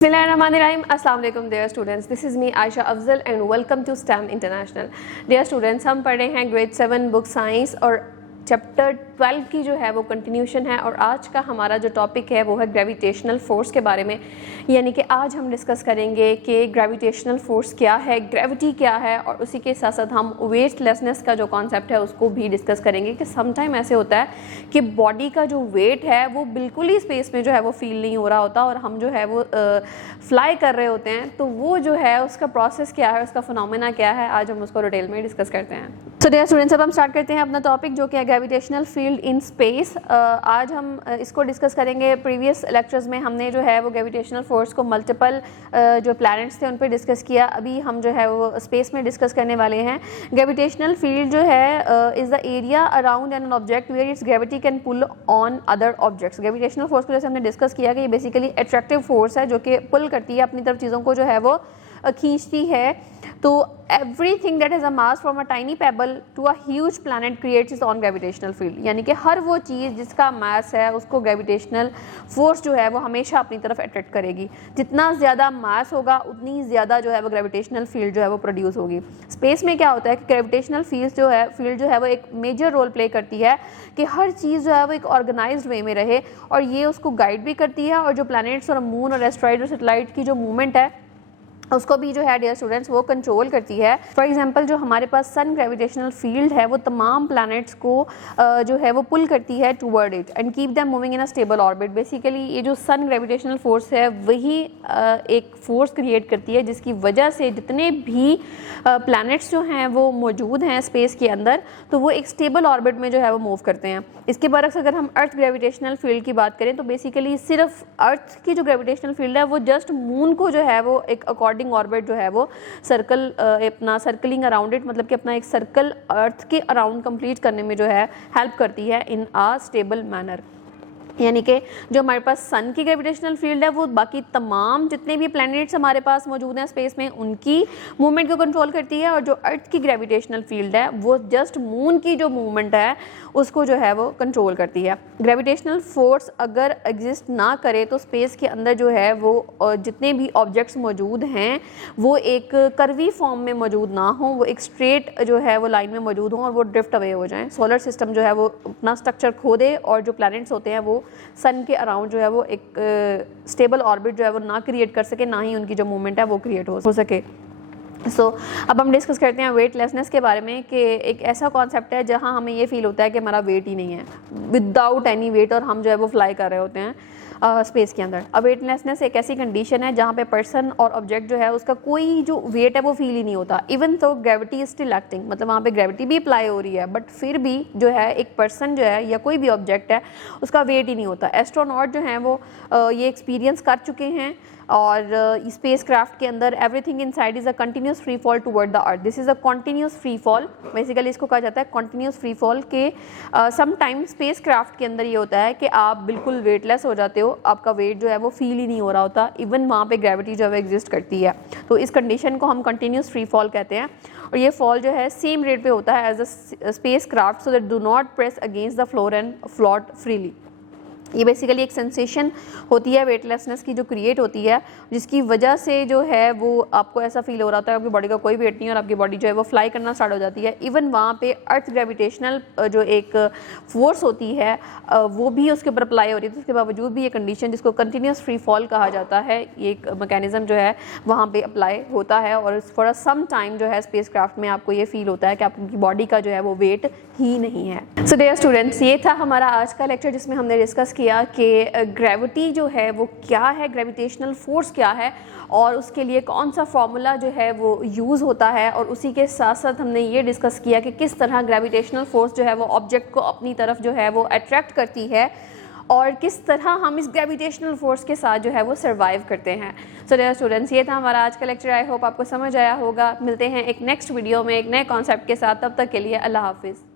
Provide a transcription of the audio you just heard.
Bismillahirrahmanirrahim. Assalamu alaikum dear students. This is me Aisha Afzal and welcome to STEM International. Dear students, हम पढ़ रहे हैं grade 7 book science और chapter 12 की जो है वो कंटिन्यूशन है और आज का हमारा जो टॉपिक है वो है ग्रेविटेशनल फोर्स के बारे में। यानी कि आज हम डिस्कस करेंगे कि ग्रेविटेशनल फोर्स क्या है, ग्रेविटी क्या है और उसी के साथ साथ हम वेटलेसनेस का जो कॉन्सेप्ट है उसको भी डिस्कस करेंगे कि समटाइम ऐसे होता है कि बॉडी का जो वेट है वो बिल्कुल ही स्पेस में जो है वो फील नहीं हो रहा होता और हम जो है वो फ्लाई कर रहे होते हैं, तो वो जो है उसका प्रोसेस क्या है, उसका फिनोमेना क्या है, आज हम उसको डिटेल में डिस्कस करते हैं। तो डियर स्टूडेंट्स, अब हम स्टार्ट करते हैं अपना टॉपिक जो कि है ग्रेविटेशनल फील्ड इन स्पेस। आज हम इसको डिस्कस करेंगे। प्रीवियस लेक्चर्स में हमने जो है वो ग्रेविटेशनल फोर्स को मल्टीपल जो प्लैनेट्स थे उन पर डिस्कस किया। अभी हम जो है वो स्पेस में डिस्कस करने वाले हैं। ग्रेविटेशनल फील्ड जो है is the area around an object where its gravity can pull on other objects. Gravitational force को जैसे हमने डिस्कस किया कि ये बेसिकली अट्रैक्टिव फोर्स है जो कि पुल करती है अपनी तरफ, चीज़ों को जो है वो खींचती है। तो everything that has a mass from a tiny pebble to a huge planet creates its own gravitational field। यानी कि हर वो चीज़ जिसका मास है उसको ग्रेविटेशनल फोर्स जो है वो हमेशा अपनी तरफ अट्रैक्ट करेगी। जितना ज़्यादा मास होगा उतनी ज़्यादा जो है वो ग्रेविटेशनल फील्ड जो है वो प्रोड्यूस होगी। स्पेस में क्या होता है कि ग्रेविटेशनल फील्ड जो है वो एक मेजर रोल प्ले करती है कि हर चीज़ जो है वो एक ऑर्गेनाइज्ड वे में रहे और ये उसको गाइड भी करती है और जो प्लैनेट्स और मून और एस्ट्रॉइड और सैटेलाइट की जो मूवमेंट है उसको भी जो है डियर स्टूडेंट्स वो कंट्रोल करती है। फॉर एग्जांपल जो हमारे पास सन ग्रेविटेशनल फील्ड है वो तमाम प्लैनेट्स को जो है वो पुल करती है toward it and keep them moving in a stable orbit. Basically ये जो सन ग्रेविटेशनल फोर्स है वही एक फोर्स क्रिएट करती है जिसकी वजह से जितने भी प्लैनेट्स जो हैं वो मौजूद हैं स्पेस के अंदर तो वो एक स्टेबल ऑर्बिट में जो है वो मूव करते हैं। इसके बरक्स अगर हम अर्थ ग्रेविटेशनल फील्ड की बात करें तो बेसिकली सिर्फ अर्थ की जो ग्रेविटेशनल फील्ड है वो जस्ट मून को जो है वो एक ऑर्बिट जो है वो सर्कल अपना सर्कलिंग अराउंड इट, मतलब कि अपना एक सर्कल अर्थ के अराउंड कंप्लीट करने में जो है हेल्प करती है इन अ स्टेबल मैनर। यानी कि जो हमारे पास सन की ग्रेविटेशनल फील्ड है वो बाकी तमाम जितने भी प्लैनेट्स हमारे पास मौजूद हैं स्पेस में उनकी मूवमेंट को कंट्रोल करती है और जो अर्थ की ग्रेविटेशनल फील्ड है वो जस्ट मून की जो मूवमेंट है उसको जो है वो कंट्रोल करती है। ग्रेविटेशनल फोर्स अगर एग्जिस्ट ना करे तो स्पेस के अंदर जो है वो जितने भी ऑब्जेक्ट्स मौजूद हैं वो एक कर्वी फॉर्म में मौजूद ना हो, वो एक स्ट्रेट जो है वो लाइन में मौजूद हों और वो ड्रिफ्ट अवे हो जाएं। सोलर सिस्टम जो है वो अपना स्ट्रक्चर खो दे और जो प्लैनेट्स होते हैं वो सन के अराउंड जो है वो एक स्टेबल ऑर्बिट जो है वो ना क्रिएट कर सके, ना ही उनकी जो मूवमेंट है वो क्रिएट हो सके। अब हम डिस्कस करते हैं वेटलेसनेस के बारे में कि एक ऐसा कॉन्सेप्ट है जहां हमें ये फील होता है कि हमारा वेट ही नहीं है, विदाउट एनी वेट, और हम जो है वो फ्लाई कर रहे होते हैं स्पेस के अंदर। अब वेटलेसनेस एक ऐसी कंडीशन है जहाँ पे पर्सन और ऑब्जेक्ट जो है उसका कोई जो वेट है वो फील ही नहीं होता। इवन तो ग्रेविटी इज स्टिल एक्टिंग, मतलब वहाँ पे ग्रेविटी भी अप्लाई हो रही है बट फिर भी जो है एक पर्सन जो है या कोई भी ऑब्जेक्ट है उसका वेट ही नहीं होता। एस्ट्रोनॉट जो हैं वो ये एक्सपीरियंस कर चुके हैं और स्पेस क्राफ्ट के अंदर everything inside is a continuous free fall toward the earth. This is a continuous free fall, basically इसको कहा जाता है कंटिन्यूस फ्री फॉल के सम टाइम स्पेस क्राफ्ट के अंदर ये होता है कि आप बिल्कुल वेटलेस हो जाते हो, आपका वेट जो है वो फील ही नहीं हो रहा होता, इवन वहाँ पे ग्रेविटी जो है एग्जिस्ट करती है। तो इस कंडीशन को हम कंटिन्यूस फ्री फॉल कहते हैं और ये फॉल जो है सेम रेट पे होता है as a spacecraft so that do not press against the floor and float freely. ये बेसिकली एक सेंसेशन होती है वेटलेसनेस की जो क्रिएट होती है जिसकी वजह से जो है वो आपको ऐसा फील हो रहा था आपकी बॉडी का कोई वेट नहीं है और आपकी बॉडी जो है वो फ्लाई करना स्टार्ट हो जाती है। इवन वहाँ पे अर्थ ग्रेविटेशनल जो एक फोर्स होती है वो भी उसके ऊपर अप्लाई हो रही है, तो उसके बावजूद भी ये कंडीशन जिसको कंटिन्यूस फ्री फॉल कहा जाता है ये एक मैकेनिज्म जो है वहाँ पर अप्लाई होता है और फॉर सम टाइम जो है स्पेस क्राफ्ट में आपको ये फील होता है कि आपकी बॉडी का जो है वो वेट ही नहीं है। सो डियर स्टूडेंट्स, ये था हमारा आज का लेक्चर जिसमें हमने डिस्कस किया कि ग्रेविटी जो है वो क्या है, ग्रेविटेशनल फोर्स क्या है और उसके लिए कौन सा फॉर्मूला जो है वो यूज़ होता है, और उसी के साथ साथ हमने ये डिस्कस किया कि किस तरह ग्रेविटेशनल फोर्स जो है वो ऑब्जेक्ट को अपनी तरफ जो है वो अट्रैक्ट करती है और किस तरह हम इस ग्रेविटेशनल फोर्स के साथ जो है वो सर्वाइव करते हैं। सो डियर स्टूडेंट्स, ये था हमारा आज का लेक्चर। आई होप आपको समझ आया होगा। मिलते हैं एक नेक्स्ट वीडियो में एक नए कॉन्सेप्ट के साथ, तब तक के लिए अल्लाह हाफिज़।